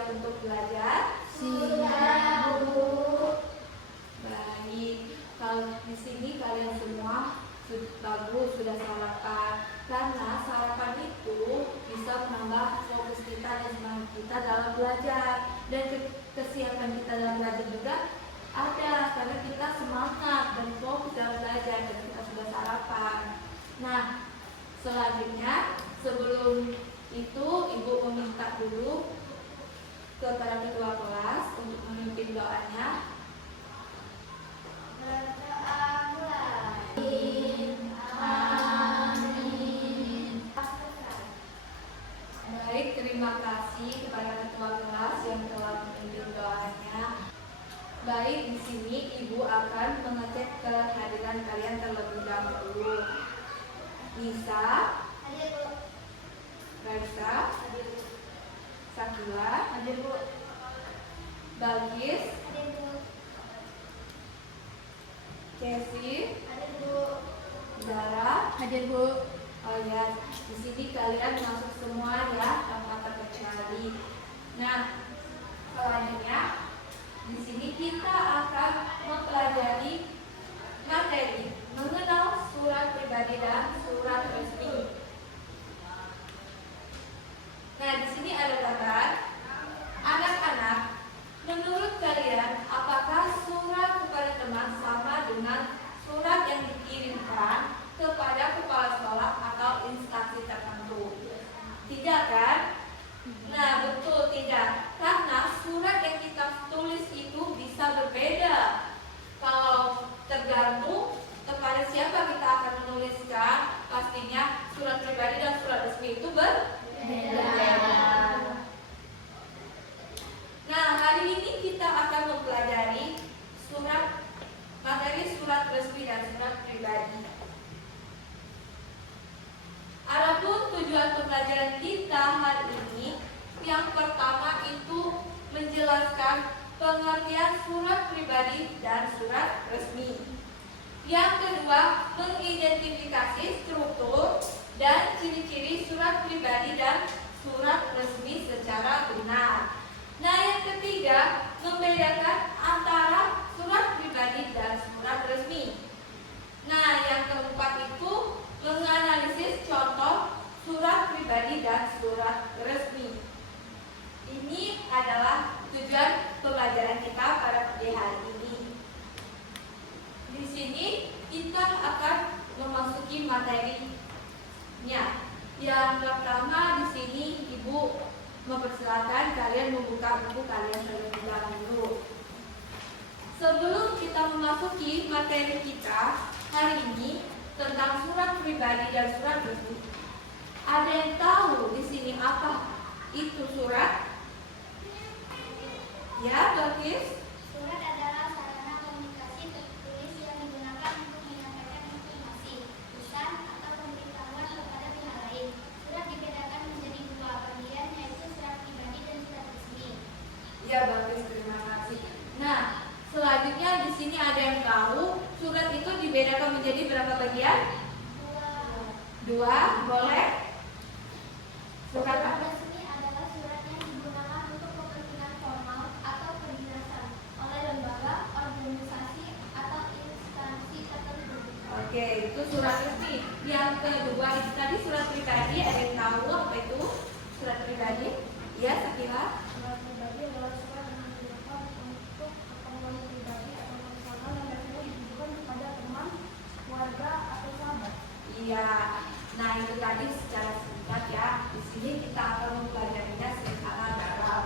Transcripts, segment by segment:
siap untuk belajar? Siap, Bu. Baik, kalau di sini kalian semua bagus sudah sarapan, karena sarapan itu bisa menambah fokus kita dan semangat kita dalam belajar, dan kesiapan kita dalam belajar juga ada karena kita semangat dan fokus dalam belajar dan kita sudah sarapan. Nah, selanjutnya sebelum itu Ibu meminta dulu kepada ketua kelas untuk memimpin doanya. Berdoa mulai. Amin. Baik, terima kasih kepada ketua kelas yang telah memimpin doanya. Baik, di sini Ibu akan mengecek kehadiran kalian terlebih dahulu. Nisa, Hadir, Bu. Raisa, Hadir, Bu. Sakila, Hadir, Bu. Balkis, Hadir, Bu. Cesi, Hadir, Bu. Zara. Hadir, Bu. Oh ya, di sini kalian masuk semua ya, tanpa terkecuali. Nah, selanjutnya di sini kita akan mempelajari materi mengenal surat pribadi dan surat resmi. Nah, di sini ada gambar. Anak-anak, menurut kalian apakah surat kepada teman sama dengan surat yang dikirimkan kepada kepala sekolah atau instansi tertentu? Tidak kan? Nah, betul tidak. Karena surat yang kita tulis itu bisa berbeda. Kalau tergantung kepada siapa kita akan menuliskan, pastinya surat pribadi dan surat resmi itu berbeda. Nah, hari ini kita akan mempelajari materi surat resmi dan surat pribadi. Adapun tujuan pembelajaran kita hari ini, yang pertama itu menjelaskan pengertian surat pribadi dan surat resmi. Yang kedua, mengidentifikasi struktur dan ciri-ciri surat pribadi dan surat resmi secara benar. Nah, yang ketiga, membedakan antara surat pribadi dan surat resmi. Nah, yang keempat itu menganalisis contoh surat pribadi dan surat resmi. Ini adalah tujuan pembelajaran kita pada hari ini. Di sini kita akan memasuki materinya. Yang pertama di sini Ibu mempersilakan kalian membuka buku kalian terlebih dahulu. Sebelum kita memasuki materi kita hari ini tentang surat pribadi dan surat resmi, ada yang tahu di sini apa itu surat? Ya, Balkis? Surat adalah sarana komunikasi tertulis yang digunakan untuk menyampaikan informasi, pesan, atau pemberitahuan kepada pihak lain. Surat dibedakan menjadi dua bagian, yaitu surat pribadi dan surat resmi. Ya, Balkis, terima kasih. Nah, selanjutnya di sini ada yang tahu surat itu dibedakan menjadi berapa bagian? Dua, boleh? Surat Surat apa? resmi adalah surat yang digunakan untuk kepentingan formal atau penjelasan oleh lembaga, organisasi, atau instansi tertentu. Oke, itu surat resmi. Yang kedua itu tadi surat pribadi. Ada yang tahu apa itu surat pribadi? Ya, Sakila. Surat pribadi adalah surat yang digunakan untuk keperluan pribadi atau personal yang biasanya ditujukan kepada teman, keluarga, atau sahabat. Iya. Nah, itu tadi secara singkat ya. Di sini kita akan mempelajarinya secara dalam.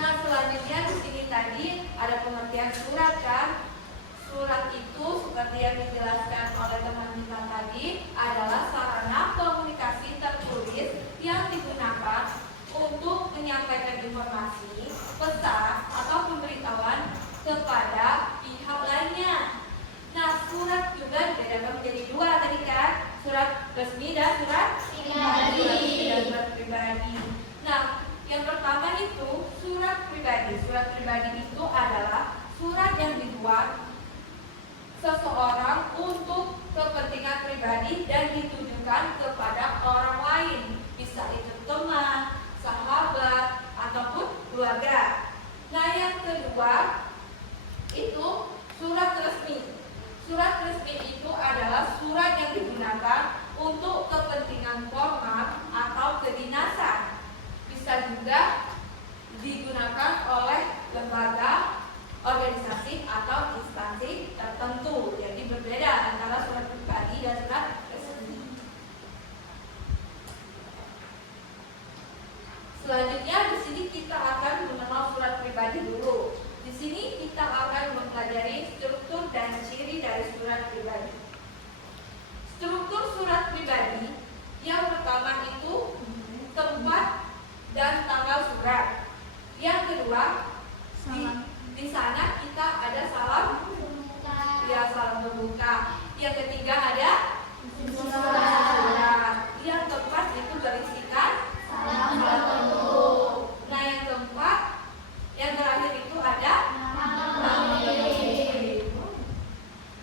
Nah, selanjutnya di sini tadi ada pengertian surat kan? Surat itu seperti yang dijelaskan oleh teman kita tadi adalah sarana komunikasi tertulis yang digunakan untuk menyampaikan informasi, pesan, atau pemberitahuan kepada pihak lainnya. Nah, surat juga dibedakan menjadi dua tadi kan? Surat resmi dan surat pribadi. Nah, yang pertama itu surat pribadi. Surat pribadi itu adalah surat yang dibuat seseorang untuk kepentingan pribadi dan ditujukan kepada orang lain. Bisa itu teman, sahabat, ataupun keluarga. Nah, yang kedua itu surat resmi. Surat resmi itu adalah surat yang digunakan untuk kepentingan formal atau kedinasan. Bisa juga digunakan oleh lembaga, organisasi, atau instansi tertentu. Jadi berbeda antara surat pribadi dan surat resmi. Selanjutnya di sini kita akan mengenal surat pribadi dulu. Di sini kita akan mempelajari struktur dan ciri dari surat pribadi. Struktur surat pribadi yang pertama itu tempat dan tanggal surat. Yang kedua, di sana kita ada salam pembuka. Yang ketiga ada surat. Yang keempat itu berisikan salam penutup. Nah, yang keempat, yang terakhir itu ada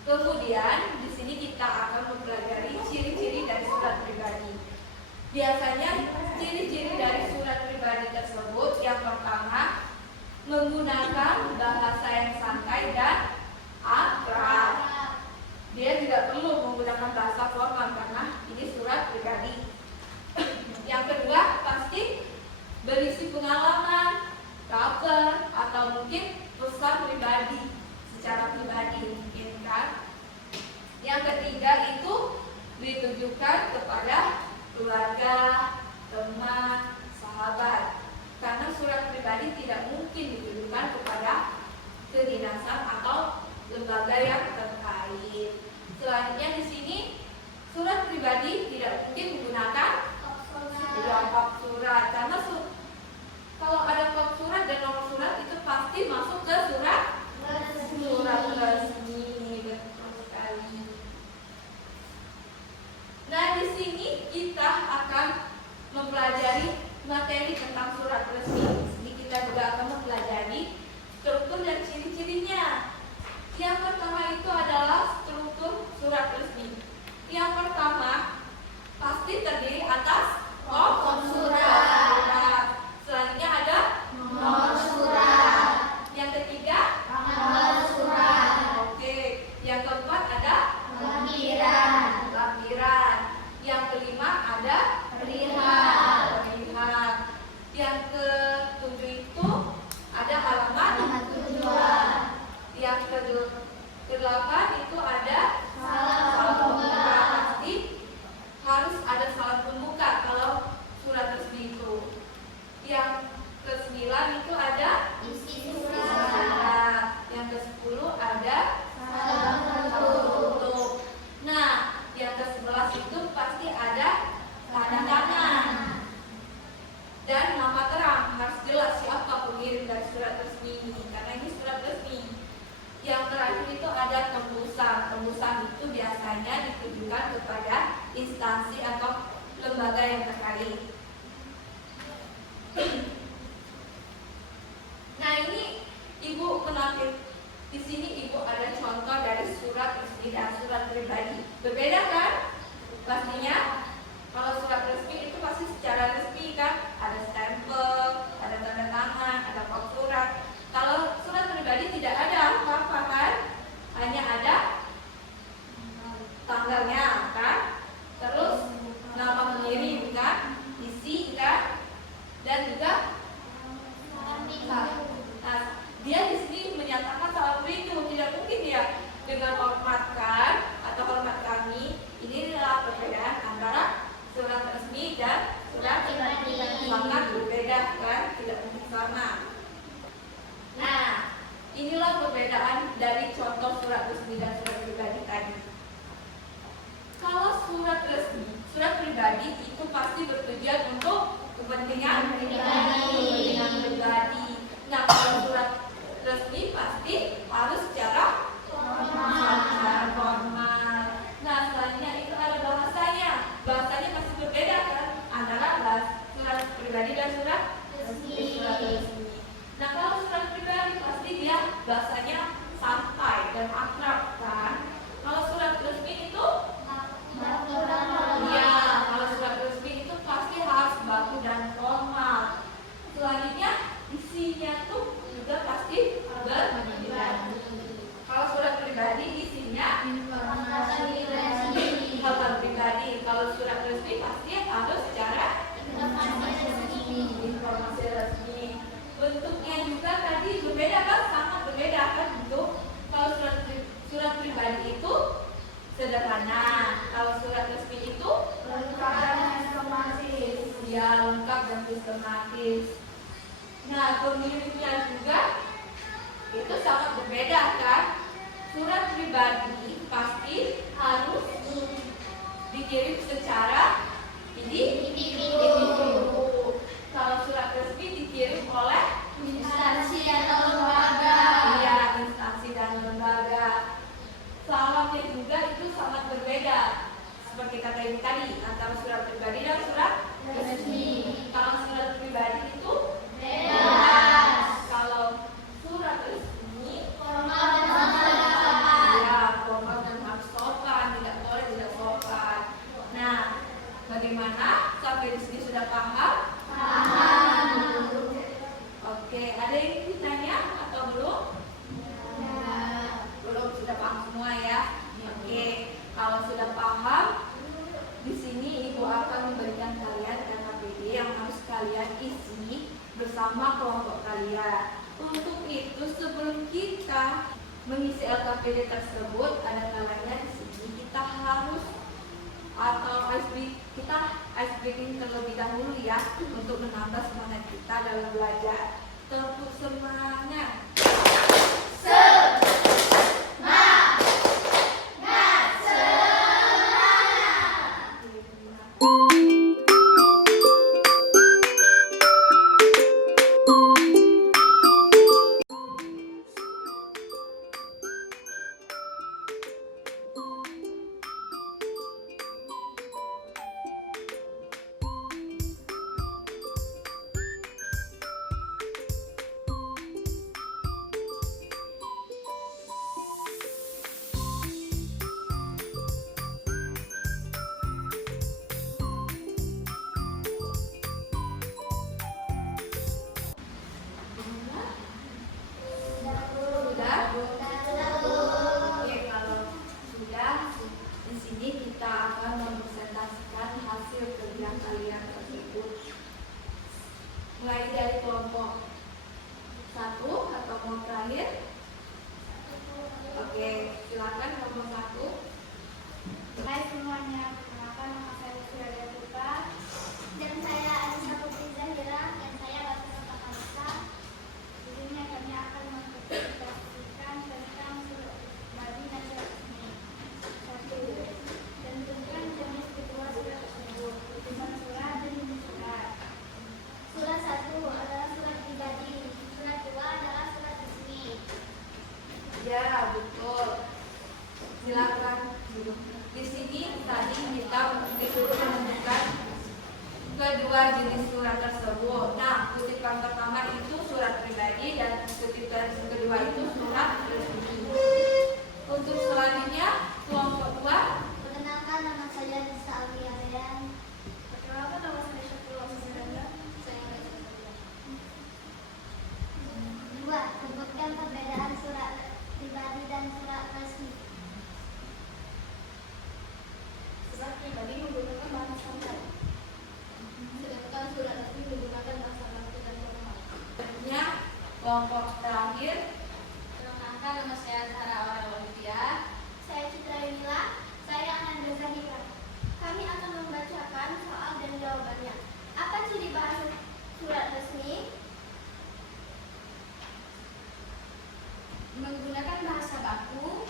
kemudian di sini kita akan mempelajari ciri-ciri dari surat pribadi. Biasanya ciri-ciri dari surat pribadi tersebut yang pertama menggunakan bahasa yang santai dan akrab. Dia tidak perlu menggunakan bahasa formal karena ini surat pribadi. Yang kedua pasti berisi pengalaman, kabar, atau mungkin pesan pribadi secara pribadi mungkin kan. Yang ketiga itu ditujukan kepada keluarga, teman, sahabat. Karena surat pribadi tidak mungkin ditujukan kepada kedinasan atau lembaga yang terkait. Selanjutnya di sini surat pribadi tidak mungkin menggunakan kop surat karena kalau ada kop surat dan nomor surat itu pasti masuk ke surat resmi. Betul sekali. Nah, di sini kita akan mempelajari materi tentang surat resmi. Di sini kita juga akan mempelajari struktur dan ciri-cirinya. Yang pertama itu adalah struktur surat resmi. Yang pertama pasti terdiri atas kop surat. Selanjutnya ada nomor surat. Yang ketiga tanggal surat. Oke. Yang keempat ada lampiran. Yang kelima ada perihal. Yang ketujuh itu ada halaman tujuan. Yang kedelapan itu ada salam pembuka. Pasti harus ada salam pembuka kalau surat resmi itu. Yang ke-9 itu ada isi surat. Yang ke-10 ada salam penutup. Nah, yang ke-11 itu pasti ada tanda tangan dan nama terang. Harus jelas siapa pengirim dari surat resmi ini karena ini surat resmi. Yang terakhir itu ada tembusan. Tembusan itu biasanya ditujukan kepada instansi atau lembaga yang terkait. lengkap dan sistematis. Nah, pemiliknya juga itu sangat berbeda kan? Surat pribadi pasti harus dikirim secara individu. Kalau surat resmi dikirim oleh Instansi atau lembaga. iya, instansi dan lembaga. Salamnya juga itu sangat berbeda. Seperti kata ibu tadi, antara surat pribadi dan surat Resmi. Kalau surat pribadi itu Bebas. Kalau surat resmi Formal dan sopan. ya formal dan harus sopan, tidak boleh tidak sopan. Nah, bagaimana? Sampai di sini sudah paham? Paham. Oke, ada yang ingin tanya atau belum? Belum, sudah paham semua ya. Oke, kalau sudah paham, di sini ibu akan memberikan kalian KKPD yang harus kalian isi bersama kelompok kalian. Untuk itu, sebelum kita mengisi LKPD tersebut, ada kalanya di sini kita harus kita ice breaking terlebih dahulu ya, untuk menambah semangat kita dalam belajar. Tepuk semangat. Sudah? Oke, kalau sudah, di sini kita akan mempresentasikan hasil kerja kalian tersebut. Mulai dari kelompok 1 atau mau terakhir? Oke, silakan kelompok 1. Hai semuanya, perkenalkan nama saya Surya Putra dan saya Anissa Putri Zahira dan saya Bapak Kanisa. Di sini kami akan mempresentasikan tentang surat pribadi dan surat resmi. 1. Tentukan jenis kedua surat tersebut, tulisan surat dan jenis surat. Surat 1 adalah surat pribadi, surat 2 adalah surat resmi. Ya, betul. Silakan. Di sini tadi kita disuruh menentukan kedua jenis surat tersebut. Nah, kutipan pertama itu surat pribadi dan kutipan kedua itu surat resmi. Untuk selanjutnya kelompok 2. Perkenalkan, nama saya Nisa Alfian. Perkenalkan, nama saya Syafrul Asisiranda. Saya Raisa Sabila. 2. Sebutkan perbedaan surat pribadi dan surat resmi. Surat pribadi menggunakan bahasa santai, sedangkan surat resmi menggunakan bahasa baku dan formal. Selanjutnya kelompok terakhir. Perkenalkan, nama saya Sarah Aurel Olivia. Saya Citra Yunila. Saya Ananda Zahira. Kami akan membacakan soal dan jawabannya. Apa ciri bahasa surat resmi? Menggunakan bahasa baku,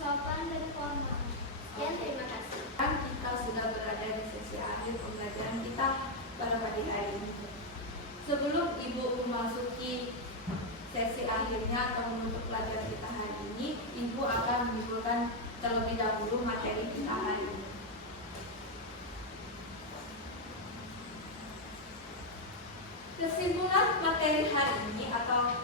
sopan dan formal. Sekian, terima kasih. Dan kita sudah berada di sesi akhir pembelajaran kita pada pagi hari ini. Sebelum Ibu memasuki sesi akhirnya atau menutup pelajaran kita hari ini, Ibu akan menyimpulkan terlebih dahulu materi kita hari ini. Kesimpulan materi hari ini atau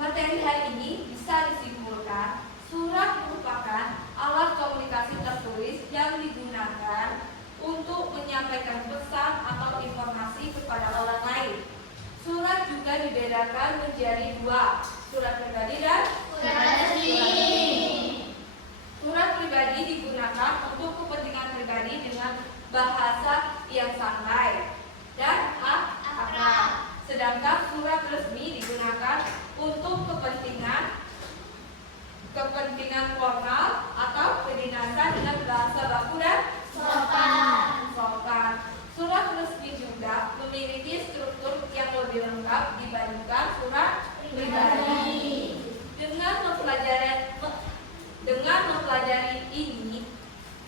materi hari ini bisa disimpulkan surat merupakan alat komunikasi tertulis yang digunakan untuk menyampaikan pesan atau informasi kepada orang lain. Surat juga dibedakan menjadi dua, surat pribadi dan Surat resmi. Surat pribadi digunakan untuk kepentingan pribadi dengan bahasa yang santai dan akrab. Sedangkan surat resmi digunakan untuk kepentingan formal atau kedinasan dengan bahasa baku dan Sopan. sopan. Surat resmi juga memiliki struktur yang lebih lengkap dibandingkan surat pribadi. Dengan mempelajari ini,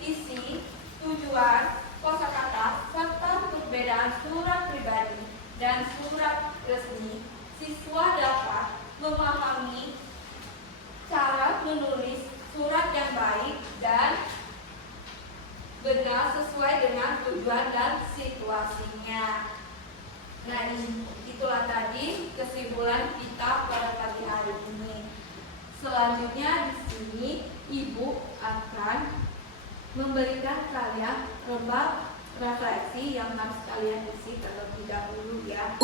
isi, tujuan, kosakata, serta perbedaan surat pribadi dan surat resmi, siswa dapat memahami cara menulis surat yang baik dan benar sesuai dengan tujuan dan situasinya. Nah, itulah tadi kesimpulan kita pada pagi hari ini. Selanjutnya di sini Ibu akan memberikan kalian lembar refleksi yang harus kalian isi terlebih dahulu ya.